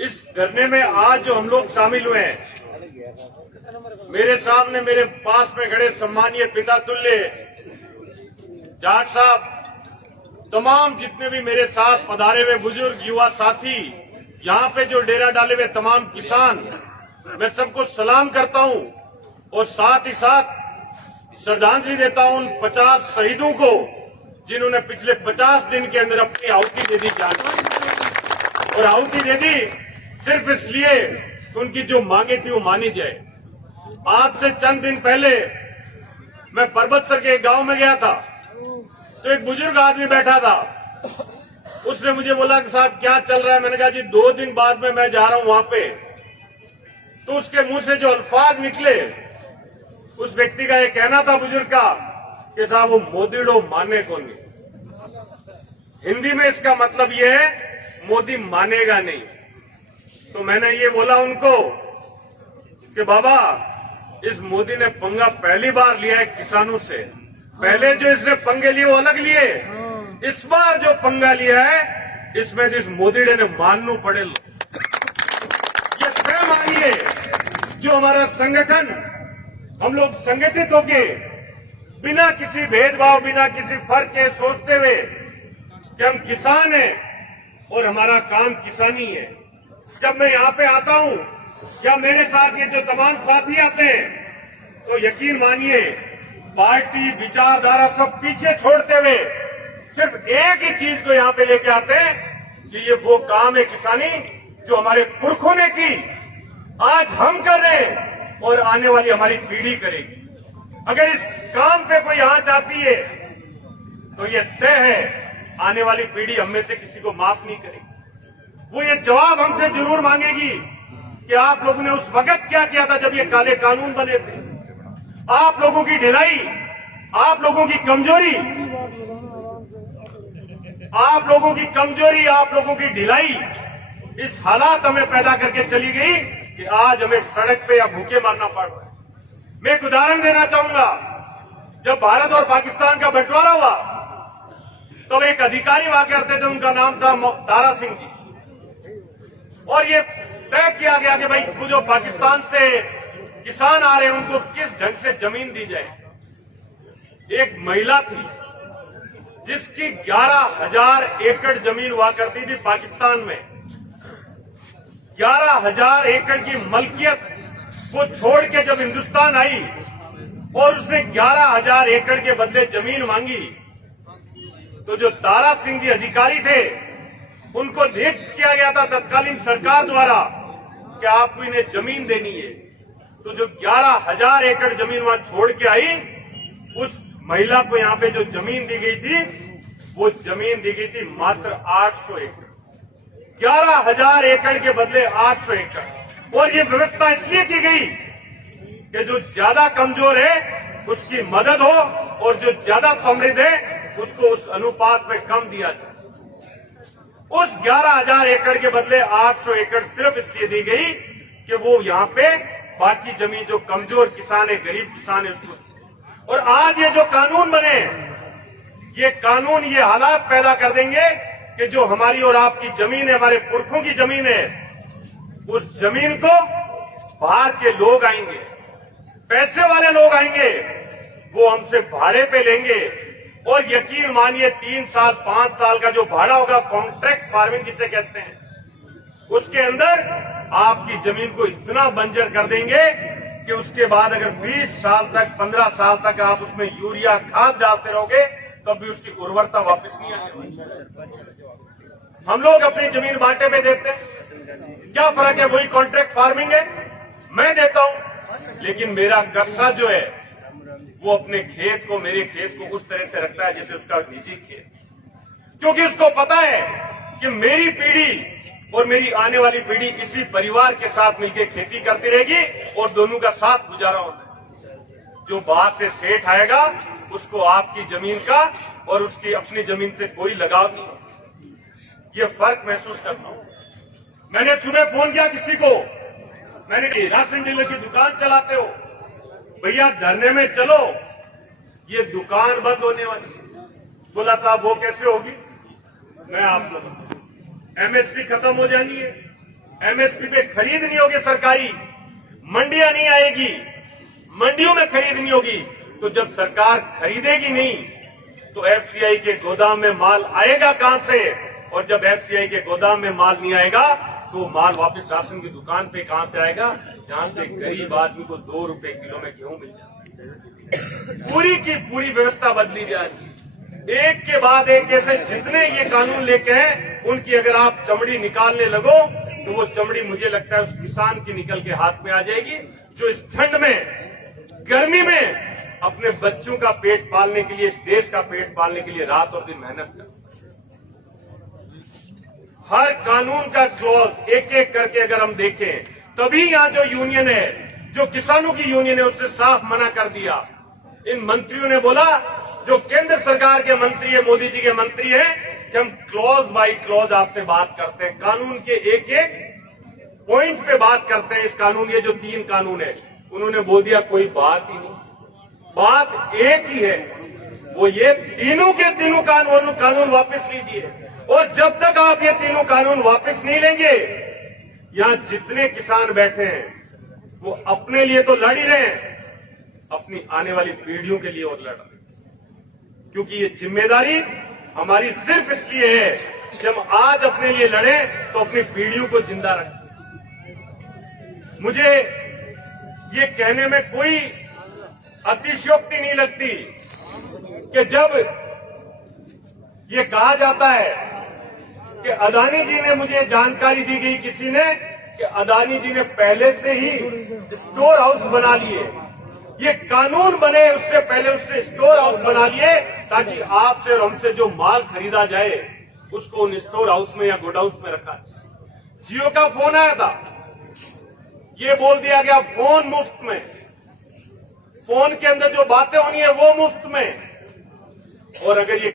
इस धरने में आज जो हम लोग शामिल हुए हैं, मेरे सामने मेरे पास में खड़े सम्मानीय पिता तुल्य जाट साहब, तमाम जितने भी मेरे साथ पधारे हुए बुजुर्ग युवा साथी, यहाँ पे जो डेरा डाले हुए तमाम किसान, मैं सबको सलाम करता हूँ और साथ ही साथ श्रद्धांजलि देता हूँ उन 50 शहीदों को जिन्होंने पिछले 50 दिन के अंदर अपनी आहुति दे दी जान, और आहुति दे दी सिर्फ इसलिए कि उनकी जो मांगे थी वो मानी जाए। आज से चंद दिन पहले मैं पर्वतसर के एक गांव में गया था, तो एक बुजुर्ग आदमी बैठा था। उसने मुझे बोला कि साहब क्या चल रहा है। मैंने कहा जी 2 दिन बाद में मैं जा रहा हूं वहां पे। तो उसके मुंह से जो अल्फाज निकले, उस व्यक्ति का ये कहना था बुजुर्ग का कि साहब वो मोदीडो माने को नहीं। हिंदी में इसका मतलब ये है मोदी मानेगा नहीं। तो मैंने ये बोला उनको कि बाबा, इस मोदी ने पंगा पहली बार लिया है किसानों से। पहले जो इसने पंगे लिए वो अलग लिए, इस बार जो पंगा लिया है इसमें जिस मोदी ने मानू पड़े लो। ये तय मानिए, जो हमारा संगठन, हम लोग संगठित होके बिना किसी भेदभाव, बिना किसी फर्क के सोचते हुए कि हम किसान हैं और हमारा काम किसानी है। जब मैं यहाँ पे आता हूँ या मेरे साथ ये जो तमाम साथी आते हैं, तो यकीन मानिए पार्टी विचारधारा सब पीछे छोड़ते हुए सिर्फ एक ही चीज को यहाँ पे लेके आते हैं कि ये वो काम है किसानी जो हमारे पुरखों ने की, आज हम कर रहे हैं और आने वाली हमारी पीढ़ी करेगी। अगर इस काम पे कोई आंच आती है तो ये तय है आने वाली पीढ़ी हम में से किसी को माफ नहीं करेगी। वो ये जवाब हमसे जरूर मांगेगी कि आप लोगों ने उस वक्त क्या किया था जब ये काले कानून बने थे। आप लोगों की ढिलाई, आप लोगों की कमजोरी, आप लोगों की ढिलाई इस हालात हमें पैदा करके चली गई कि आज हमें सड़क पे या भूखे मारना पड़ रहा है। मैं एक उदाहरण देना चाहूंगा। जब भारत और पाकिस्तान का बंटवारा हुआ तो एक अधिकारी हुआ करते थे, उनका नाम था दारा सिंह जी, और ये तय किया गया कि भाई वो जो पाकिस्तान से किसान आ रहे हैं उनको किस ढंग से जमीन दी जाए। एक महिला थी जिसकी 11,000 एकड़ जमीन हुआ करती थी पाकिस्तान में। 11,000 एकड़ की मलकियत वो छोड़ के जब हिंदुस्तान आई और उसने 11,000 एकड़ के बदले जमीन मांगी, तो जो दारा सिंह जी अधिकारी थे उनको नियुक्त किया गया था तत्कालीन सरकार द्वारा कि आपको इन्हें जमीन देनी है। तो जो 11,000 एकड़ जमीन वहां छोड़ के आई, उस महिला को यहाँ पे जो जमीन दी गई थी वो जमीन दी गई थी मात्र 800 एकड़। 11,000 एकड़ के बदले 800 एकड़। और ये व्यवस्था इसलिए की गई कि जो ज्यादा कमजोर है उसकी मदद हो और जो ज्यादा समृद्ध है उसको उस अनुपात में कम दिया जाए। उस 11,000 एकड़ के बदले 800 एकड़ सिर्फ इसलिए दी गई कि वो यहाँ पे बाकी जमीन जो कमजोर किसान है, गरीब किसान है, उसको। और आज ये जो कानून बने, ये कानून ये हालात पैदा कर देंगे कि जो हमारी और आपकी जमीन है, हमारे पुरखों की जमीन है, उस जमीन को बाहर के लोग आएंगे, पैसे वाले लोग आएंगे, वो हमसे भाड़े पे लेंगे। और यकीन मानिए 3 साल 5 साल का जो भाड़ा होगा, कॉन्ट्रैक्ट फार्मिंग जिसे कहते हैं, उसके अंदर आपकी जमीन को इतना बंजर कर देंगे कि उसके बाद अगर 20 साल तक 15 साल तक आप उसमें यूरिया खाद डालते रहोगे तब भी उसकी उर्वरता वापस नहीं आएगी। हम लोग अपनी जमीन बांटे में देते हैं, क्या फर्क है? वही कॉन्ट्रैक्ट फार्मिंग है, मैं देता हूं, लेकिन मेरा कर्जा जो है वो अपने खेत को, मेरे खेत को उस तरह से रखता है जैसे उसका निजी खेत, क्योंकि उसको पता है कि मेरी पीढ़ी और मेरी आने वाली पीढ़ी इसी परिवार के साथ मिलकर खेती करती रहेगी और दोनों का साथ गुजारा होता है। जो बाहर से सेठ आएगा उसको आपकी जमीन का और उसकी अपनी जमीन से कोई लगाव नहीं, ये फर्क महसूस करता हूं। मैंने सुबह फोन किया किसी को, मैंने कहा राशन डीलर की दुकान चलाते हो, भैया धरने में चलो, ये दुकान बंद होने वाली है। बोला साहब वो कैसे होगी? मैं आप लोग एमएसपी खत्म हो जानी है, एमएसपी पे खरीद नहीं होगी सरकारी, मंडियां नहीं आएगी, मंडियों में खरीद नहीं होगी। तो जब सरकार खरीदेगी नहीं तो एफसीआई के गोदाम में माल आएगा कहां से? और जब एफसीआई के गोदाम में माल नहीं आएगा तो माल वापस राशन की दुकान पे कहां से आएगा? जहां से गरीब आदमी को 2 रुपए किलो में गेहूं मिल जाए। पूरी की पूरी व्यवस्था बदली जा रही है। एक के बाद एक ऐसे जितने ये कानून लेके हैं उनकी अगर आप चमड़ी निकालने लगो तो वो चमड़ी मुझे लगता है उस किसान की निकल के हाथ में आ जाएगी, जो इस ठंड में गर्मी में अपने बच्चों का पेट पालने के लिए, इस देश का पेट पालने के लिए रात और दिन मेहनत कर। हर कानून का क्लॉज एक एक करके अगर हम देखें, तभी यहां जो यूनियन है, जो किसानों की यूनियन है, उसने साफ मना कर दिया। इन मंत्रियों ने बोला, जो केंद्र सरकार के मंत्री है, मोदी जी के मंत्री हैं, कि हम क्लॉज बाय क्लॉज आपसे बात करते हैं, कानून के एक एक पॉइंट पे बात करते हैं। इस कानून, ये जो 3 कानून है, उन्होंने बोल दिया कोई बात ही नहीं, बात एक ही है, वो ये तीनों के तीनों कानून वापस लीजिए। और जब तक आप ये तीनों कानून वापस नहीं लेंगे, यहां जितने किसान बैठे हैं वो अपने लिए तो लड़ ही रहे हैं, अपनी आने वाली पीढ़ियों के लिए और लड़ रहे हैं। क्योंकि ये जिम्मेदारी हमारी सिर्फ इसलिए है कि हम आज अपने लिए लड़े तो अपनी पीढ़ियों को जिंदा रखें। मुझे ये कहने में कोई अतिशयोक्ति नहीं लगती कि जब ये कहा जाता है कि अदानी जी ने, मुझे जानकारी दी गई किसी ने कि अदानी जी ने पहले से ही स्टोर हाउस बना लिए, ये कानून बने उससे पहले उससे स्टोर हाउस बना लिए ताकि आपसे और हमसे जो माल खरीदा जाए उसको उन स्टोर हाउस में या गोडाउन में रखा है। जियो का फोन आया था, ये बोल दिया गया फोन मुफ्त में, फोन के अंदर जो बातें होनी है वो मुफ्त में। और अगर ये